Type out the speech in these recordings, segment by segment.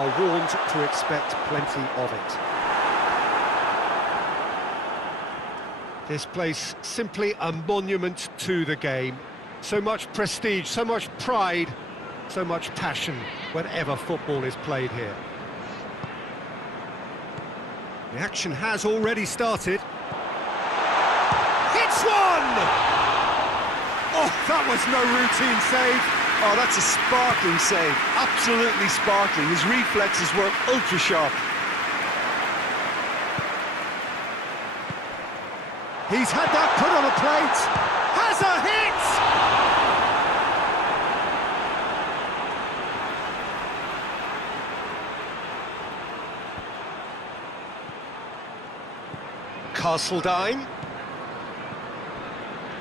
Are warned to expect plenty of it. This place simply a monument to the game. So much prestige, so much pride, so much passion whenever football is played here. The action has already started. Hits one! Oh, that was no routine save. Oh, that's a sparkling save. Absolutely sparkling. His reflexes were ultra sharp. He's had that put on a plate. Has a hit! Castledine.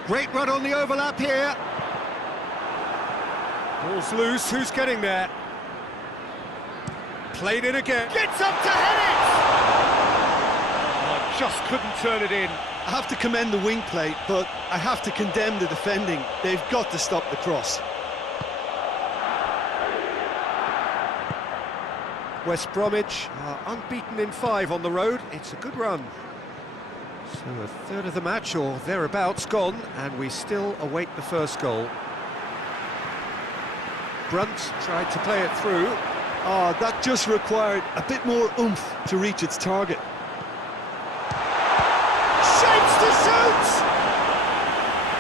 Great run on the overlap here. Ball's loose, who's getting there? Played it again. Gets up to head it! Oh, just couldn't turn it in. I have to commend the wing plate, but I have to condemn the defending. They've got to stop the cross. West Bromwich are unbeaten in 5 on the road. It's a good run. So a third of the match, or thereabouts, gone, and we still await the first goal. Brunt tried to play it through. Oh, that just required a bit more oomph to reach its target. Shapes to shoot!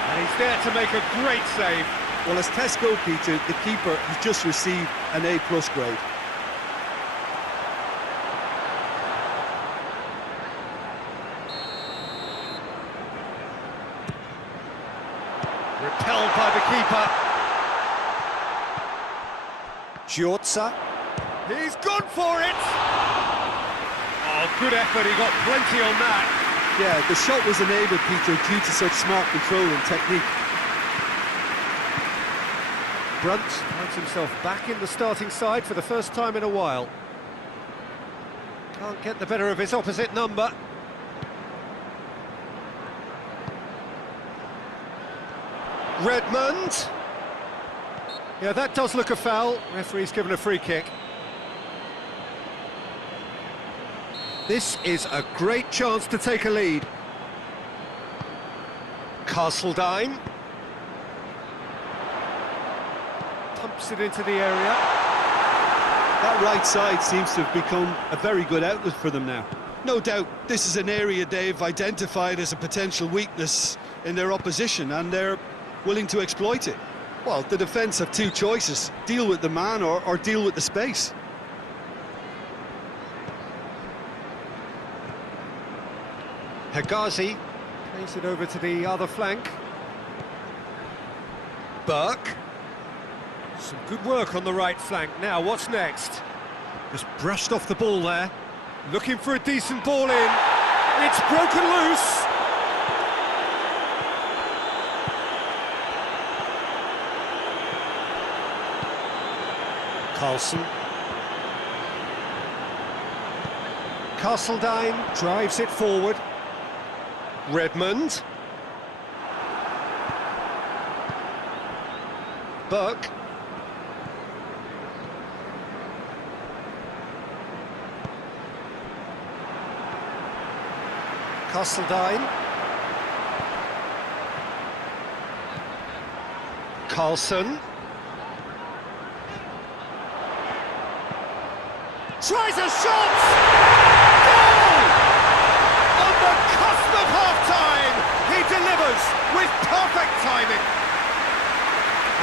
And he's there to make a great save. Well, as tests go, Peter, the keeper has just received an A+ grade. Repelled by the keeper. Giorza. He's gone for it! Oh, good effort, he got plenty on that. Yeah, the shot was enabled, Peter, due to such smart control and technique. Brunt finds himself back in the starting side for the first time in a while. Can't get the better of his opposite number. Redmond. Yeah, that does look a foul. Referee's given a free kick. This is a great chance to take a lead. Castledine. Pumps it into the area. That right side seems to have become a very good outlet for them now. No doubt this is an area they've identified as a potential weakness in their opposition, and they're willing to exploit it. Well, the defence have two choices: deal with the man or deal with the space. Hegazi plays it over to the other flank. Burke. Some good work on the right flank. Now, what's next? Just brushed off the ball there. Looking for a decent ball in. It's broken loose. Carlson. Castledine drives it forward. Redmond. Burke. Castledine. Carlson. Tries a shot! Goal! On the cusp of half-time, he delivers with perfect timing.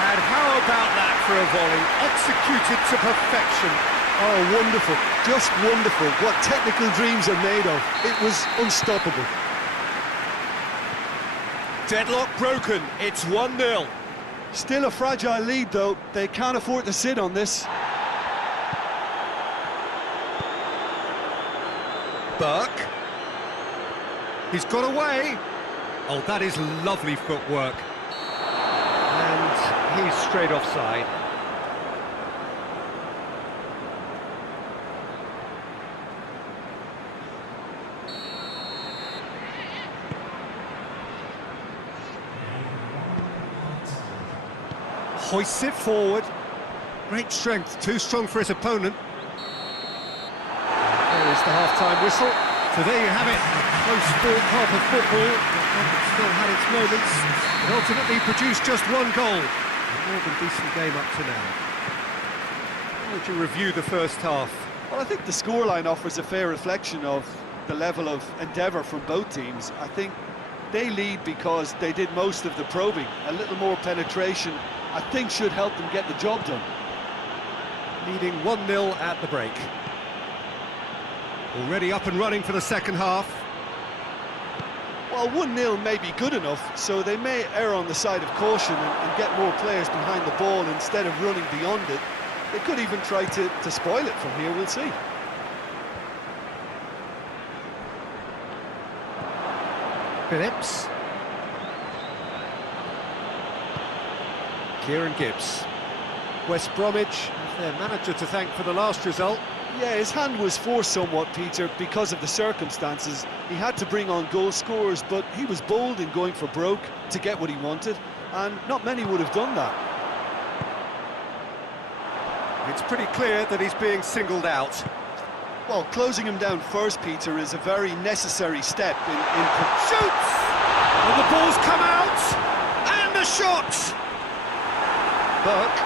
And how about that for a volley, executed to perfection? Oh, wonderful, just wonderful. What technical dreams are made of. It was unstoppable. Deadlock broken, it's 1-0. Still a fragile lead, though. They can't afford to sit on this. Burke. He's got away. Oh, that is lovely footwork. And he's straight offside. Hoists it forward. Great strength, too strong for his opponent. the half-time whistle. So there you have it, close-fought half of football. It still had its moments, but ultimately produced just one goal. A more than decent game up to now. How would you review the first half? Well, I think the scoreline offers a fair reflection of the level of endeavour from both teams. I think they lead because they did most of the probing. A little more penetration, I think, should help them get the job done. Leading 1-0 at the break. Already up and running for the second half. Well, 1-0 may be good enough, so they may err on the side of caution and get more players behind the ball instead of running beyond it. They could even try to spoil it from here, we'll see. Phillips. Kieran Gibbs. West Bromwich have their manager to thank for the last result. Yeah, his hand was forced somewhat, Peter, because of the circumstances. He had to bring on goal scorers, but he was bold in going for broke to get what he wanted, and not many would have done that. It's pretty clear that he's being singled out. Well, closing him down first, Peter, is a very necessary step in... Shoots! And the ball's come out! And the shot! Burke.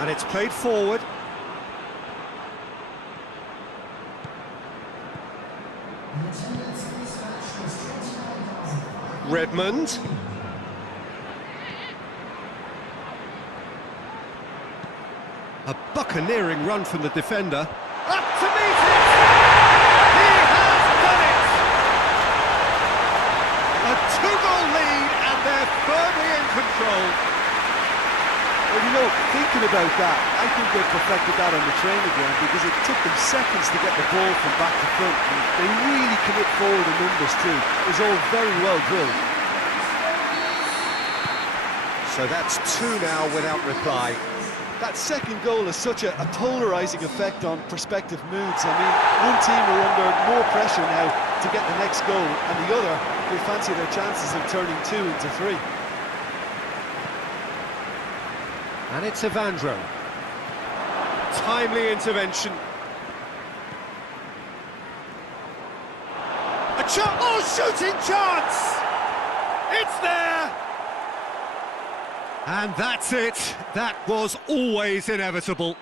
And it's played forward. Redmond. A buccaneering run from the defender. Up to meet it! He has done it! A two-goal lead and they're firmly in control. Well, you know, thinking about that, I think they perfected that on the training ground because it took them seconds to get the ball from back to front. And they really commit forward in numbers too. It was all very well drilled. So that's two now without reply. That second goal has such a polarising effect on prospective moods. I mean, one team are under more pressure now to get the next goal, and the other will fancy their chances of turning 2 into 3. And it's Evandro. Timely intervention. A shooting chance! It's there! And that's it. That was always inevitable.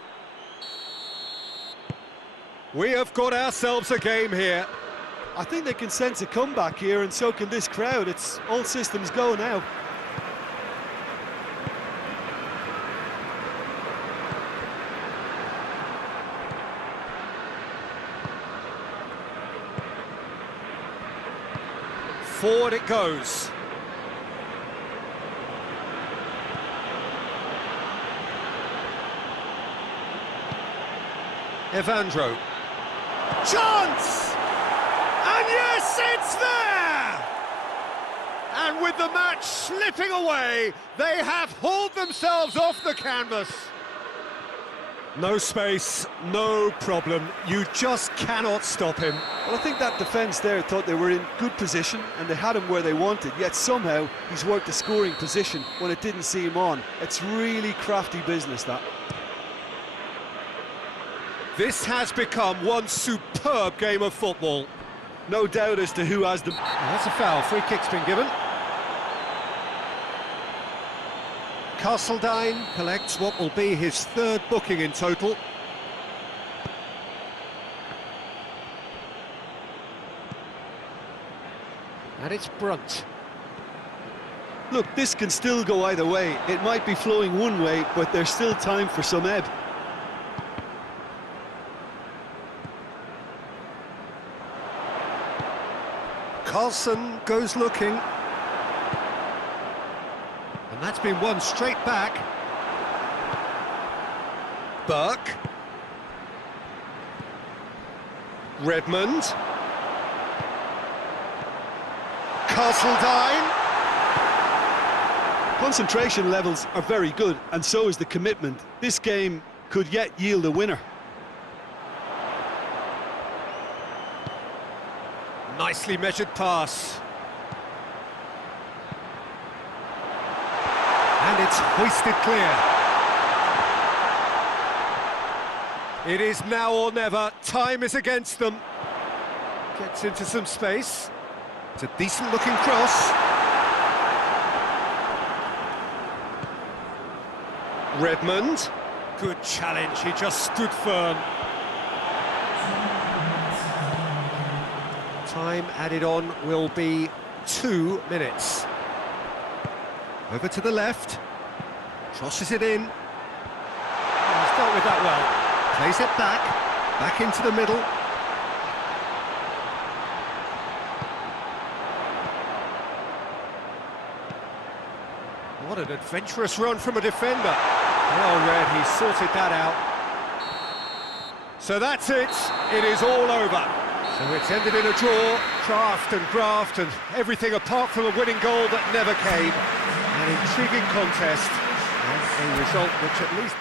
We have got ourselves a game here. I think they can sense a comeback here, and so can this crowd. It's all systems go now. Forward it goes. Evandro. Chance! And yes, it's there! And with the match slipping away, they have hauled themselves off the canvas. No space, no problem. You just cannot stop him. Well, I think that defence there thought they were in good position and they had him where they wanted, yet somehow he's worked a scoring position when it didn't see him on. It's really crafty business, that. This has become one superb game of football. No doubt as to who has the... That's a foul. Free kick's been given. Castledine collects what will be his third booking in total. And it's Brunt. Look, this can still go either way. It might be flowing one way, but there's still time for some ebb. Carlson goes looking. And that's been won straight back. Burke. Redmond. Castledine. Concentration levels are very good, and so is the commitment. This game could yet yield a winner. Nicely measured pass. And it's hoisted clear. It is now or never. Time is against them. Gets into some space. It's a decent-looking cross. Redmond. Good challenge, he just stood firm. Time added on will be 2 minutes. Over to the left. Crosses it in. Oh, he's dealt with that well. Plays it back into the middle. What an adventurous run from a defender. Well read, he sorted that out. So that's it, it is all over. So it's ended in a draw, craft and graft and everything apart from a winning goal that never came. An intriguing contest and a result which at least...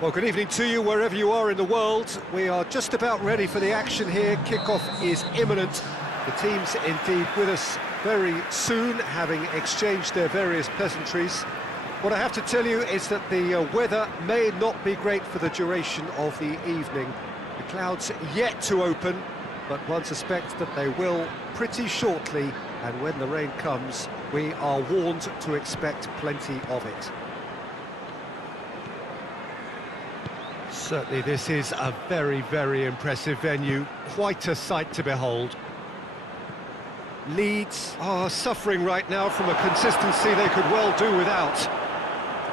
Well, good evening to you, wherever you are in the world. We are just about ready for the action here. Kickoff is imminent. The team's indeed with us very soon, having exchanged their various pleasantries. What I have to tell you is that the weather may not be great for the duration of the evening. The clouds yet to open, but one suspects that they will pretty shortly, and when the rain comes, we are warned to expect plenty of it. Certainly this is a very, very impressive venue, quite a sight to behold. Leeds are suffering right now from a consistency they could well do without.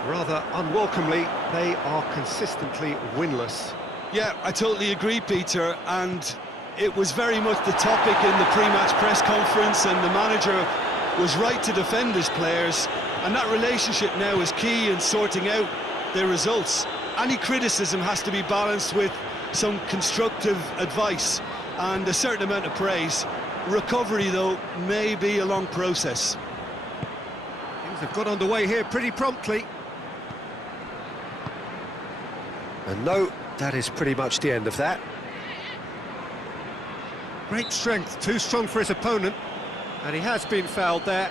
Rather unwelcomely, they are consistently winless. Yeah, I totally agree, Peter, and it was very much the topic in the pre-match press conference, and the manager was right to defend his players, and that relationship now is key in sorting out their results. Any criticism has to be balanced with some constructive advice and a certain amount of praise. Recovery, though, may be a long process. Things have got underway here pretty promptly. And no, that is pretty much the end of that. Great strength, too strong for his opponent, and he has been fouled there.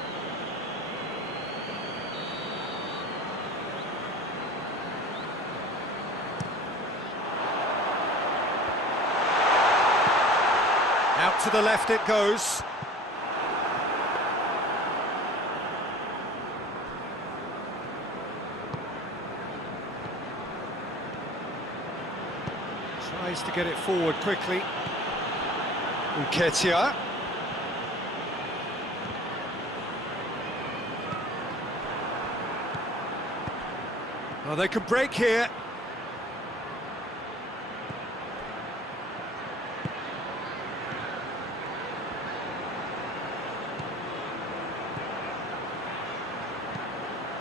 to the left it goes. Tries to get it forward quickly. Nketiah. Oh, they can break here.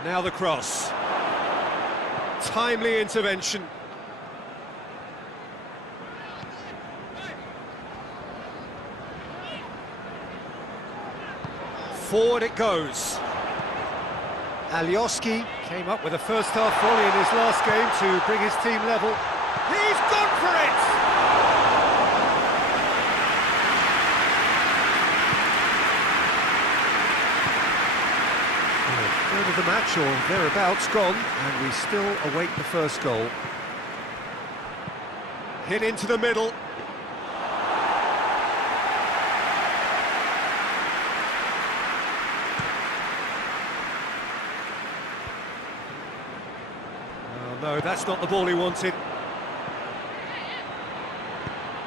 Now the cross. Timely intervention. Forward it goes. Alioski came up with a first-half volley in his last game to bring his team level. He's gone for it! Third of the match, or thereabouts, gone, and we still await the first goal. Hit into the middle. No, that's not the ball he wanted.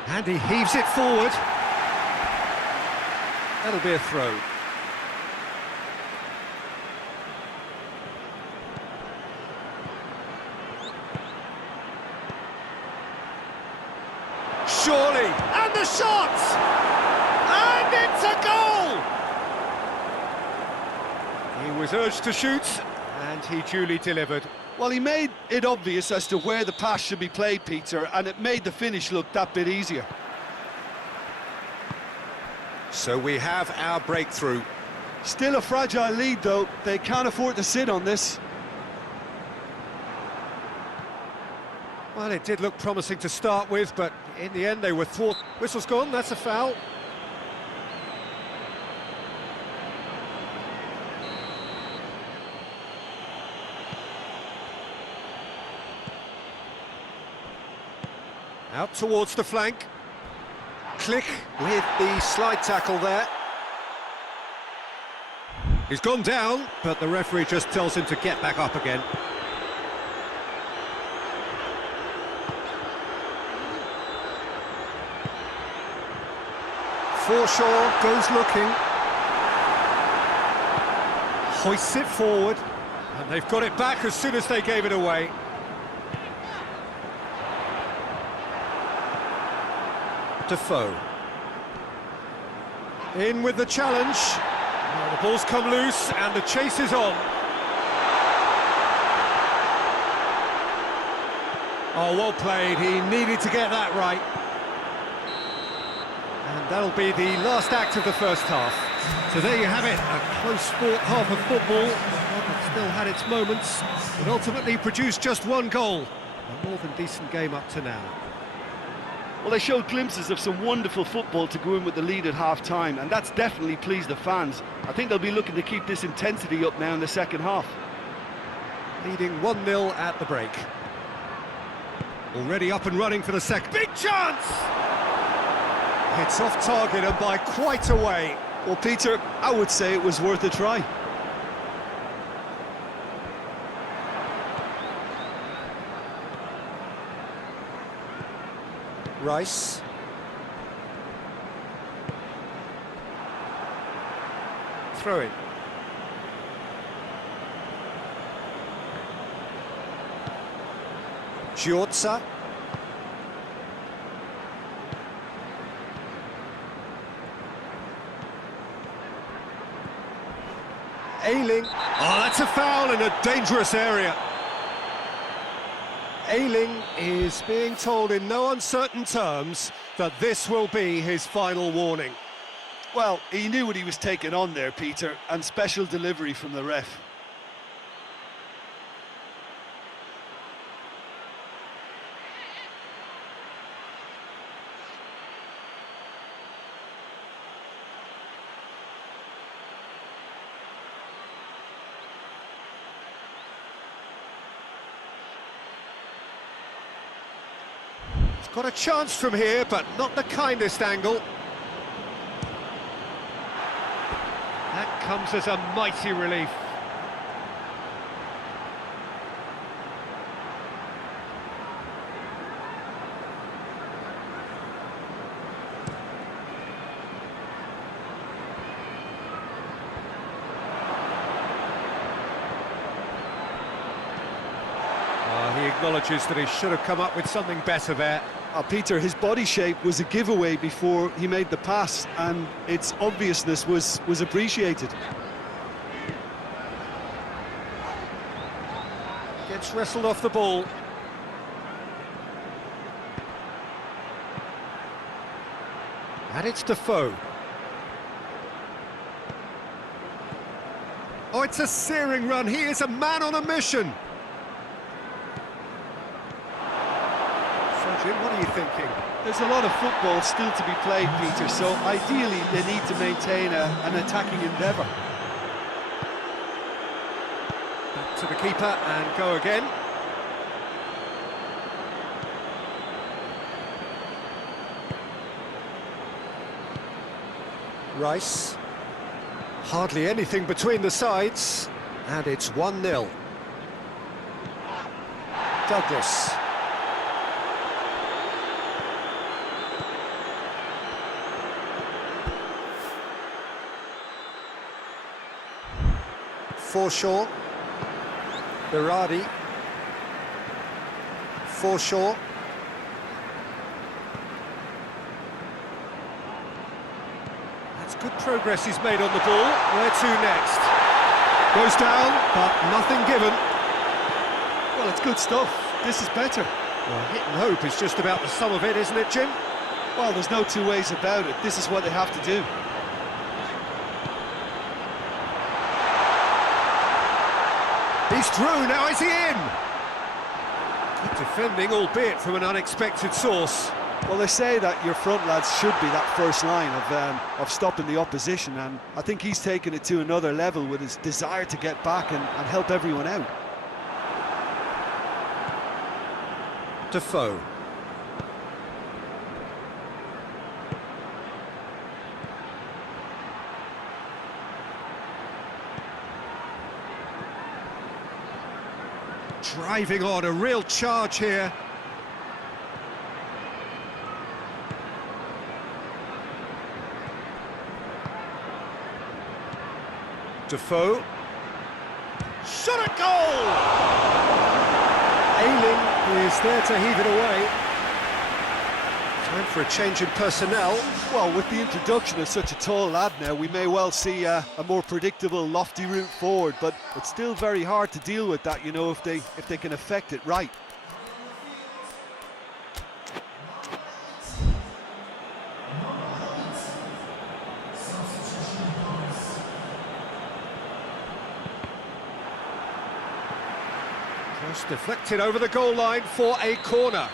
And he heaves it forward. That'll be a throw. Surely! And the shot! And it's a goal! He was urged to shoot, and he duly delivered. Well, he made it obvious as to where the pass should be played, Peter, and it made the finish look that bit easier. So we have our breakthrough. Still a fragile lead, though. They can't afford to sit on this. Well, it did look promising to start with, but in the end they were thwarted. Whistle's gone, that's a foul. Out towards the flank. Click with the slide tackle there. He's gone down, but the referee just tells him to get back up again. Forshaw goes looking. Hoists it forward. And they've got it back as soon as they gave it away. Defoe. In with the challenge. Oh, the ball's come loose and the chase is on. Oh, well played. He needed to get that right. And that'll be the last act of the first half. So there you have it, a close sport half of football. It still had its moments, but ultimately produced just one goal. A more than decent game up to now. Well, they showed glimpses of some wonderful football to go in with the lead at half-time, and that's definitely pleased the fans. I think they'll be looking to keep this intensity up now in the second half. Leading 1-0 at the break. Already up and running for the second. Big chance! It's off target and by quite a way. Well, Peter, I would say it was worth a try. Rice. Throw it. Giorza. Ayling. Oh, that's a foul in a dangerous area. Ayling is being told in no uncertain terms that this will be his final warning. Well, he knew what he was taking on there, Peter, and special delivery from the ref. Got a chance from here, but not the kindest angle. comes as a mighty relief. He acknowledges that he should have come up with something better there. Peter, his body shape was a giveaway before he made the pass, and its obviousness was appreciated. Gets wrestled off the ball. And it's Defoe. Oh, it's a searing run. He is a man on a mission. So, Jim, what are you thinking? There's a lot of football still to be played, Peter, so ideally they need to maintain an attacking endeavour. Back to the keeper and go again. Rice. Hardly anything between the sides, and it's 1-0. Douglas. Forshaw. Berardi. Forshaw. That's good progress he's made on the ball. Where to next? Goes down, but nothing given. Well, it's good stuff. This is better. Well, hit and hope is just about the sum of it, isn't it, Jim? Well, there's no two ways about it. This is what they have to do. He's through, now is he in? Good defending, albeit from an unexpected source. Well, they say that your front lads should be that first line of stopping the opposition, and I think he's taken it to another level with his desire to get back and help everyone out. Defoe. Driving on, a real charge here. Defoe. Shot at goal! Ayling is there to heave it away. Time for a change in personnel. Well, with the introduction of such a tall lad now, we may well see a more predictable, lofty route forward, but it's still very hard to deal with that, you know, if they can affect it right. Cross deflected over the goal line for a corner.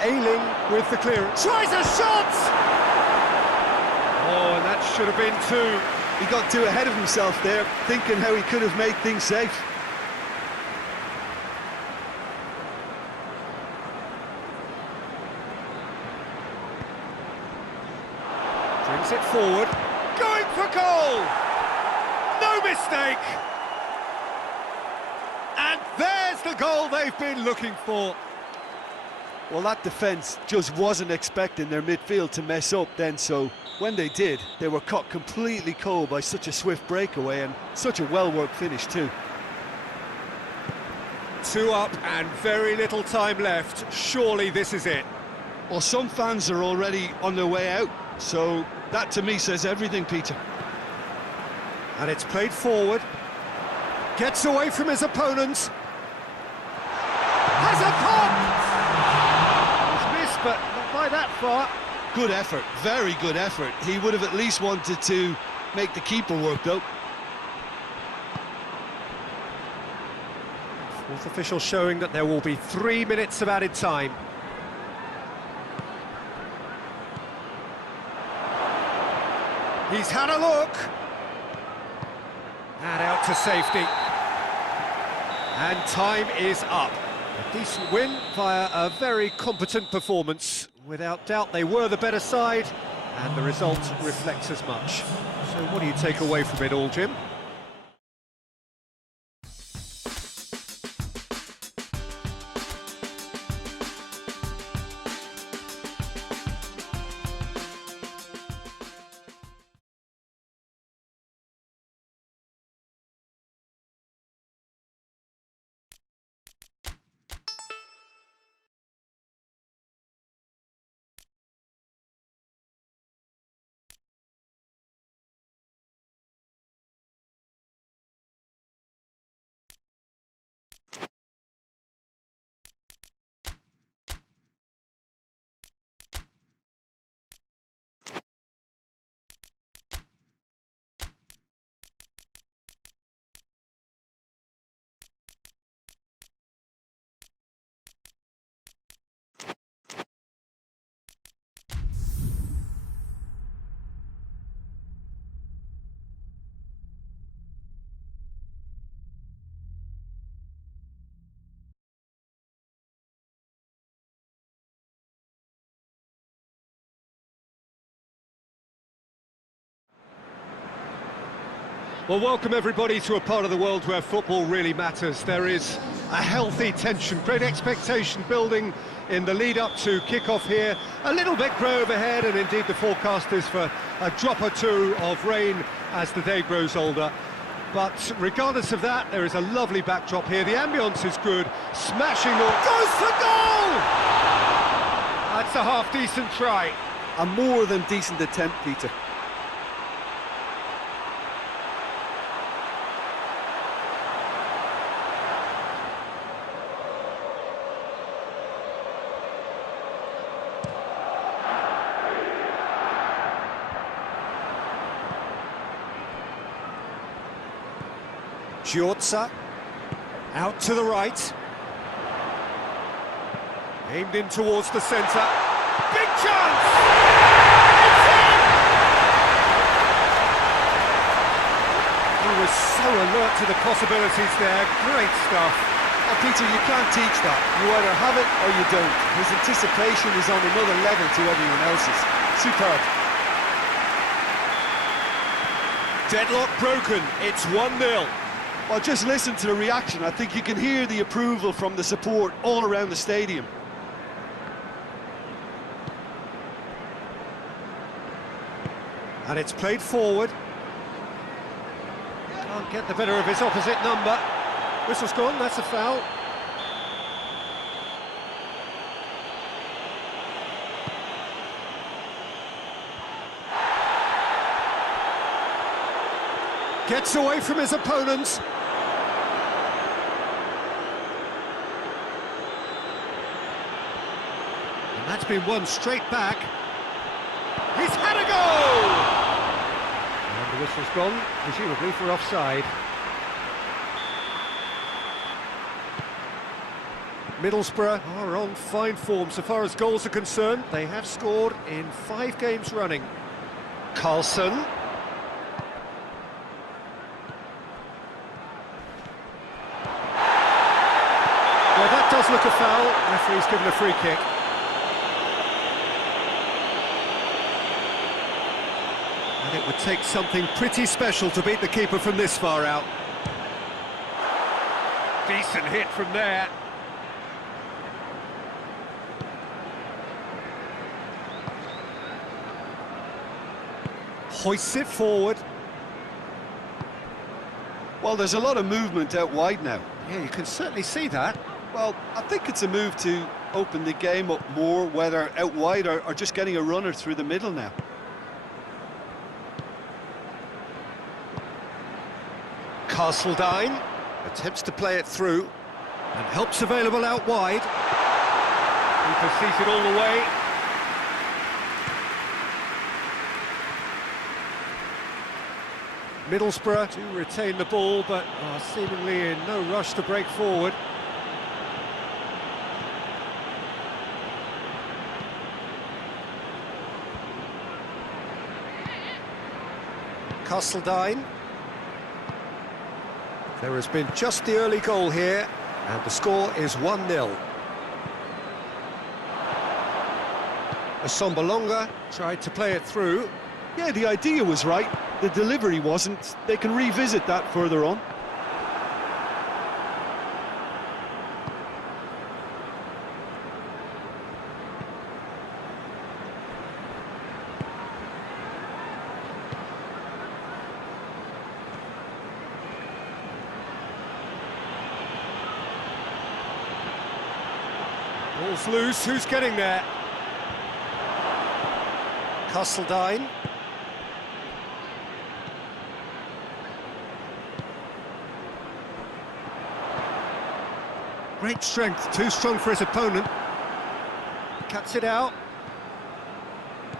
Ayling with the clearance. Tries a shot! Oh, and that should have been two. He got too ahead of himself there, thinking how he could have made things safe. Brings it forward. Going for goal! No mistake! And there's the goal they've been looking for. Well, that defence just wasn't expecting their midfield to mess up then, so when they did, they were caught completely cold by such a swift breakaway and such a well-worked finish too. 2 up and very little time left. Surely this is it. Well, some fans are already on their way out, so that to me says everything, Peter. And it's played forward. Gets away from his opponents. Has a pop! He's missed, but not by that far. Good effort, very good effort. He would have at least wanted to make the keeper work, though. Fourth official showing that there will be 3 minutes of added time. He's had a look. And out to safety. And time is up. A decent win via a very competent performance. Without doubt, they were the better side, and the result reflects as much. So what do you take away from it all, Jim? Well, welcome everybody to a part of the world where football really matters. There is a healthy tension, great expectation building in the lead-up to kick-off here. A little bit grey overhead, and indeed the forecast is for a drop or two of rain as the day grows older. But regardless of that, there is a lovely backdrop here. The ambience is good, smashing goes for goal! That's a half-decent try. A more than decent attempt, Peter. Giotza, out to the right, aimed in towards the centre, big chance! It's in! He was so alert to the possibilities there, great stuff. Oh, Peter, you can't teach that. You either have it or you don't. His anticipation is on another level to everyone else's. Superb. Deadlock broken, it's 1-0. Well, just listen to the reaction. I think you can hear the approval from the support all around the stadium. And it's played forward. Can't get the better of his opposite number. Whistle's gone, that's a foul. Gets away from his opponents. And that's been won straight back. He's had a goal! And the whistle's gone, presumably for offside. Middlesbrough are on fine form so far as goals are concerned. They have scored in 5 games running. Carlson. Well, that does look a foul. Referee's given a free kick. And it would take something pretty special to beat the keeper from this far out. Decent hit from there. Hoists it forward. Well, there's a lot of movement out wide now. Yeah, you can certainly see that. Well, I think it's a move to open the game up more, whether out wide or just getting a runner through the middle now. Castledine attempts to play it through, and help's available out wide. Keeper sees it all the way. Middlesbrough to retain the ball, but are seemingly in no rush to break forward. Castledine. There has been just the early goal here, and the score is 1-0. Assombalonga tried to play it through. Yeah, the idea was right, the delivery wasn't. They can revisit that further on. Ball's loose, who's getting there? Castledine. Great strength, too strong for his opponent. Cuts it out.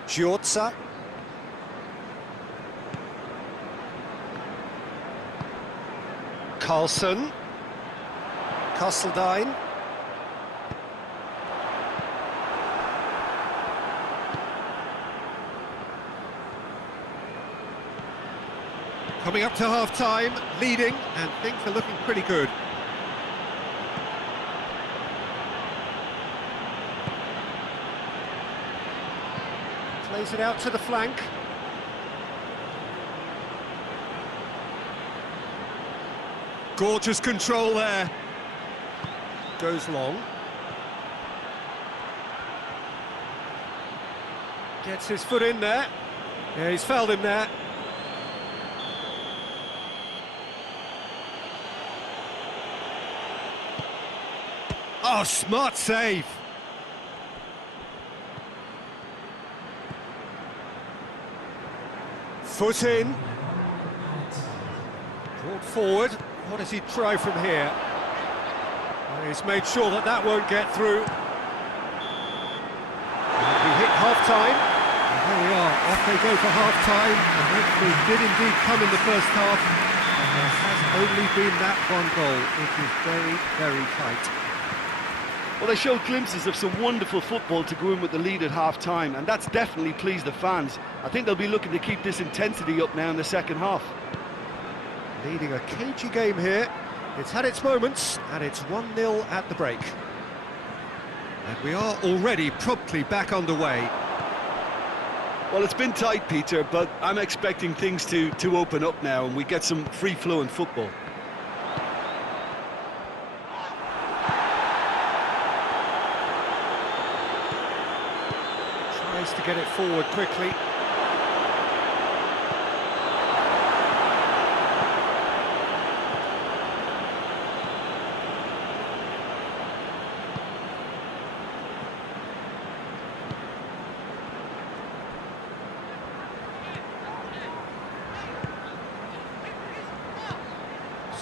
Giorza. Carlson. Castledine. Coming up to half-time, leading, and things are looking pretty good. Plays it out to the flank. Gorgeous control there. Goes long. Gets his foot in there. Yeah, he's fouled him there. Oh, smart save. Foot in. Brought forward. What does he try from here? Well, he's made sure that that won't get through. And we hit half-time. And here we are, off they go for half-time. The victory did indeed come in the first half. And there has only been that one goal. It is very, very tight. Well, they showed glimpses of some wonderful football to go in with the lead at half-time, and that's definitely pleased the fans. I think they'll be looking to keep this intensity up now in the second half. Leading a cagey game here. It's had its moments, and it's 1-0 at the break. And we are already promptly back underway. Well, it's been tight, Peter, but I'm expecting things to open up now and we get some free-flowing football. Tries to get it forward quickly.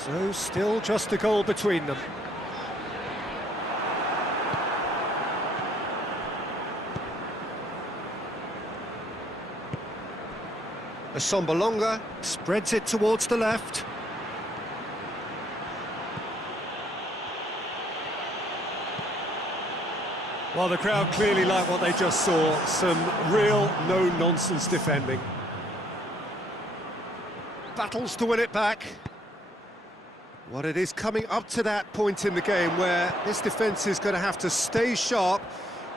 So, still just a goal between them. Assombalonga spreads it towards the left. Well, the crowd clearly like what they just saw. Some real no-nonsense defending. Battles to win it back. Well, it is coming up to that point in the game where this defence is going to have to stay sharp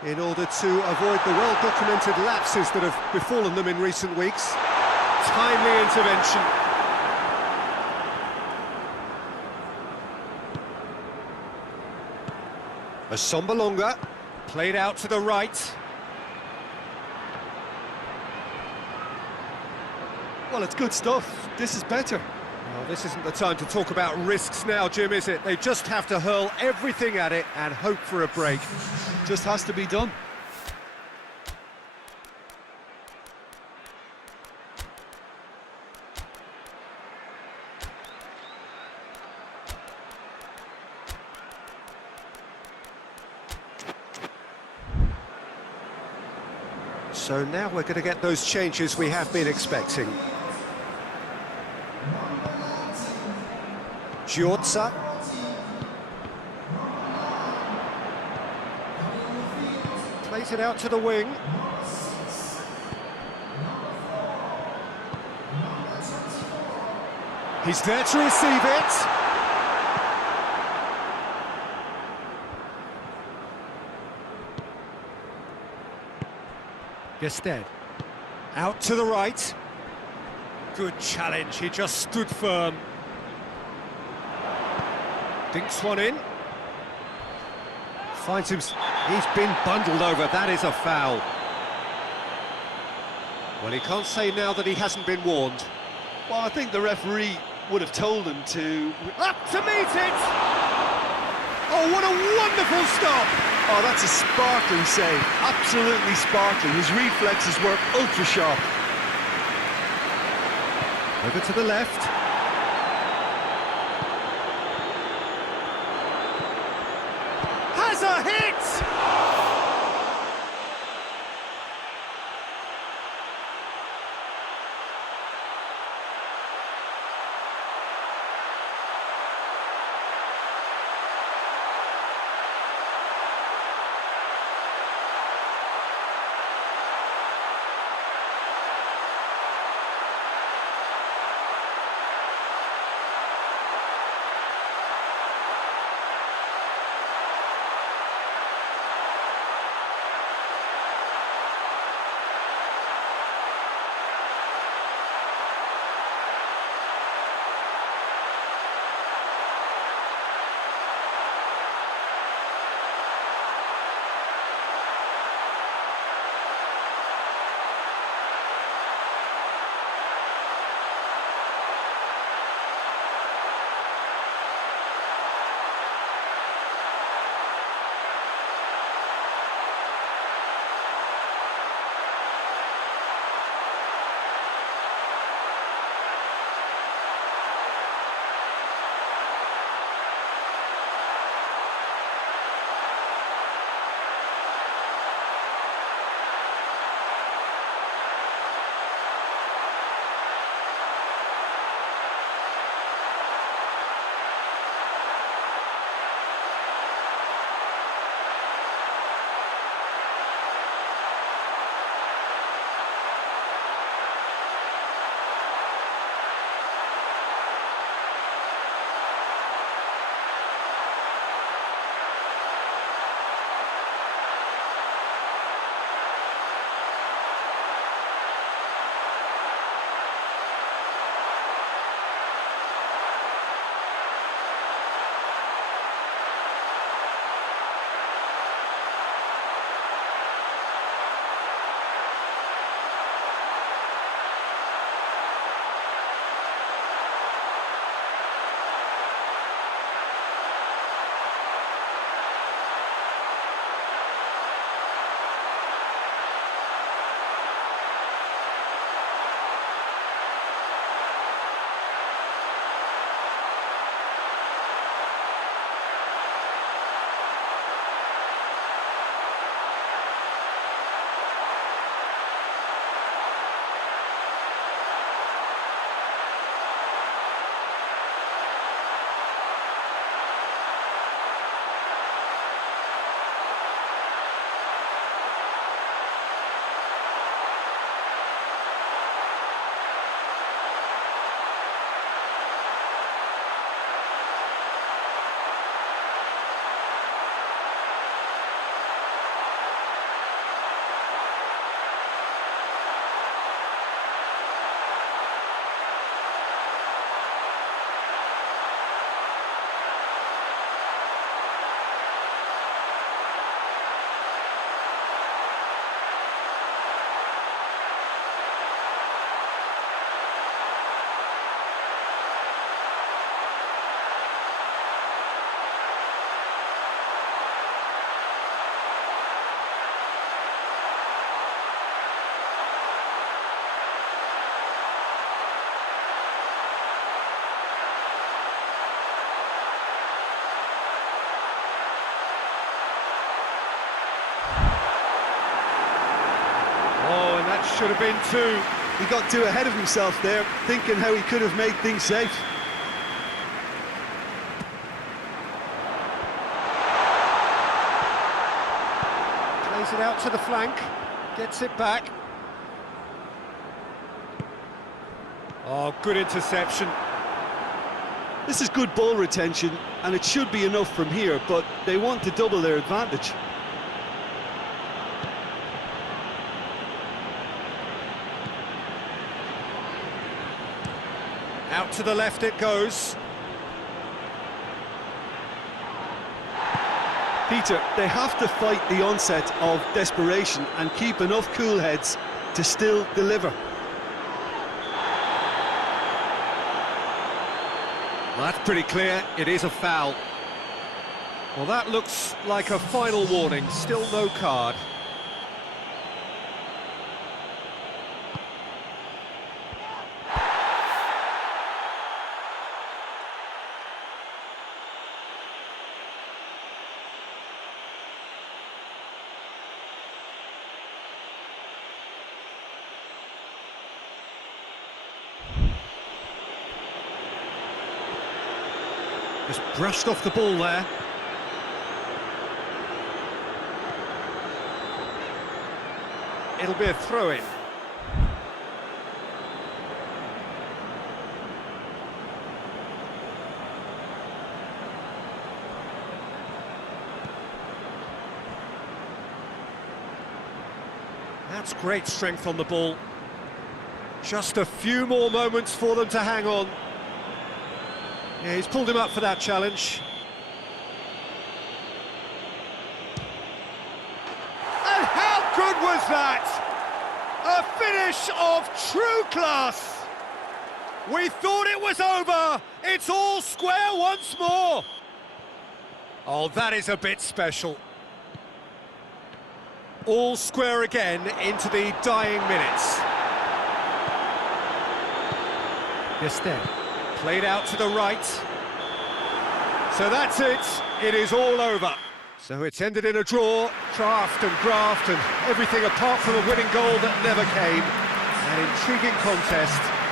in order to avoid the well-documented lapses that have befallen them in recent weeks. Timely intervention. Assombalonga played out to the right. Well, it's good stuff. This is better. Well, this isn't the time to talk about risks now, Jim, is it? They just have to hurl everything at it and hope for a break. Just has to be done. So now we're going to get those changes we have been expecting. Giorza. Plays it out to the wing. He's there to receive it. Gested. Out to the right. Good challenge, he just stood firm. Dinks one in. Finds him. He's been bundled over, that is a foul. Well, he can't say now that he hasn't been warned. Well, I think the referee would have told him to... Up to meet it! Oh, what a wonderful stop! Oh, that's a sparkling save. Absolutely sparkling. His reflexes were ultra sharp. Over to the left. Has a hit! Should have been two. He got too ahead of himself there, thinking how he could have made things safe. Plays it out to the flank, gets it back. Oh, good interception. This is good ball retention, and it should be enough from here, but they want to double their advantage. Out to the left it goes. Peter, they have to fight the onset of desperation and keep enough cool heads to still deliver. Well, that's pretty clear, it is a foul. Well, that looks like a final warning, still no card. Just brushed off the ball there. It'll be a throw-in. That's great strength on the ball. Just a few more moments for them to hang on. Yeah, he's pulled him up for that challenge. And how good was that? A finish of true class. We thought it was over. It's all square once more. Oh, that is a bit special. All square again into the dying minutes. Yes, played out to the right. So that's it. It is all over. So it's ended in a draw, draft and graft and everything apart from a winning goal that never came. An intriguing contest.